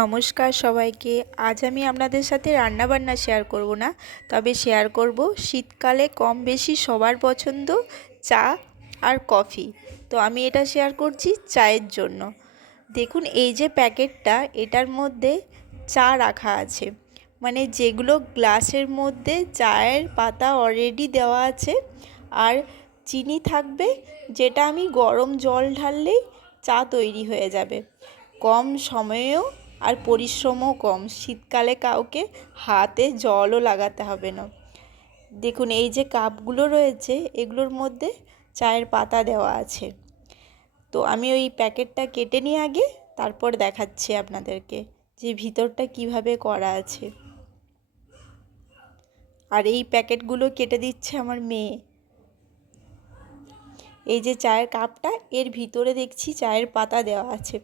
নমস্কার সবাইকে। আজ আমি আপনাদের সাথে রান্নাবান্না শেয়ার করব না, তবে শেয়ার করব শীতকালে কম বেশি সবার পছন্দ চা আর কফি। তো আমি এটা শেয়ার করছি চায়ের জন্য। দেখুন এই যে প্যাকেটটা, এটার মধ্যে চা রাখা আছে, মানে যেগুলো গ্লাসের মধ্যে চায়ের পাতা অলরেডি দেওয়া আছে, আর চিনি থাকবে, যেটা আমি গরম জল ঢাললেই চা তৈরি হয়ে যাবে। কম সময়েও আর পরিশ্রমও কম, শীতকালে কাউকে হাতে জলও লাগাতে হবে না। দেখুন এই যে কাপগুলো রয়েছে, এগুলোর মধ্যে চায়ের পাতা দেওয়া আছে। তো আমি ওই প্যাকেটটা কেটে নিয়ে আগে, তারপর দেখাচ্ছি আপনাদেরকে যে ভিতরটা কিভাবে করা আছে। আর এই প্যাকেটগুলো কেটে দিচ্ছে আমার মেয়ে। এই যে চায়ের কাপটা, এর ভিতরে দেখছি চায়ের পাতা দেওয়া আছে,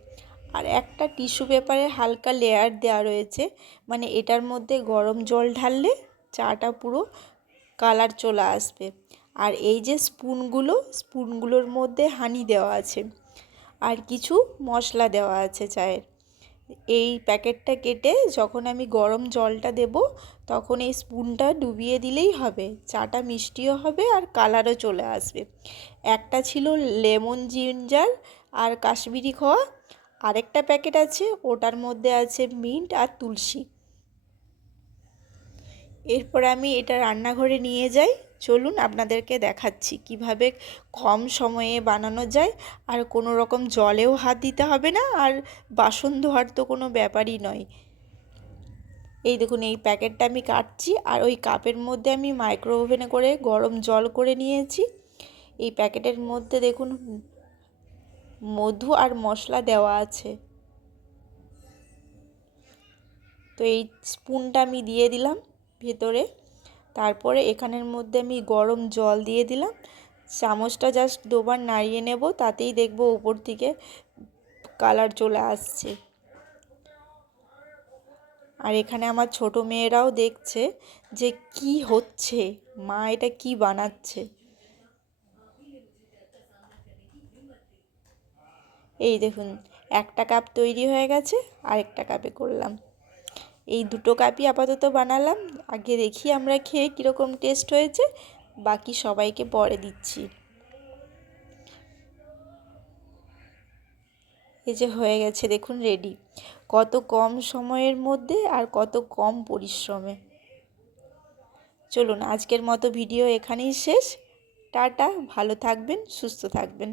আর একটা টিস্যু পেপারে হালকা লেয়ার দেওয়া রয়েছে, মানে এটার মধ্যে গরম জল ঢাললে চাটা পুরো কালার চলে আসবে। আর এই যে স্পুনগুলোর মধ্যে হানি দেওয়া আছে, আর কিছু মশলা দেওয়া আছে চায়ের। এই প্যাকেটটা কেটে যখন আমি গরম জলটা দেব, তখন এই স্পুনটা ডুবিয়ে দিলেই হবে, চাটা মিষ্টিও হবে আর কালারও চলে আসবে। একটা ছিল লেমন জিঞ্জার আর কাশ্মীরি খোয়া, আরেকটা প্যাকেট আছে, ওটার মধ্যে আছে মিন্ট আর তুলসী। এরপর আমি এটা রান্নাঘরে নিয়ে যাই। চলুন আপনাদেরকে দেখাচ্ছি কিভাবে কম সময়ে বানানো যায়, আর কোনো রকম জলেও হাত দিতে হবে না, আর বাসন ধোয়ার তো কোনো ব্যাপারই নয়। এই দেখুন এই প্যাকেটটা আমি কাটছি, আর ওই কাপের মধ্যে আমি মাইক্রো ওভেনে করে গরম জল করে নিয়েছি। এই প্যাকেটের মধ্যে দেখুন মধু আর মশলা দেওয়া আছে। তো এই স্পুনটা আমি দিয়ে দিলাম ভেতরে, তারপরে এখানের মধ্যে আমি গরম জল দিয়ে দিলাম। চামচটা জাস্ট দুবার নাড়িয়ে নেব, তাতেই দেখব উপর থেকে কালার চলে আসছে। আর এখানে আমার ছোট মেয়েরাও দেখছে যে কি হচ্ছে, মা এটা কি বানাচ্ছে। এই দেখুন একটা কাপ তৈরি হয়ে গেছে, আরেকটা কাপে করলাম। এই দুটো কাপই আপাতত বানালাম, আগে দেখি আমরা খেয়ে কীরকম টেস্ট হয়েছে, বাকি সবাইকে পরে দিচ্ছি। এই যে হয়ে গেছে দেখুন রেডি, কত কম সময়ের মধ্যে আর কত কম পরিশ্রমে। চলুন আজকের মতো ভিডিও এখানেই শেষ। টাটা, ভালো থাকবেন, সুস্থ থাকবেন।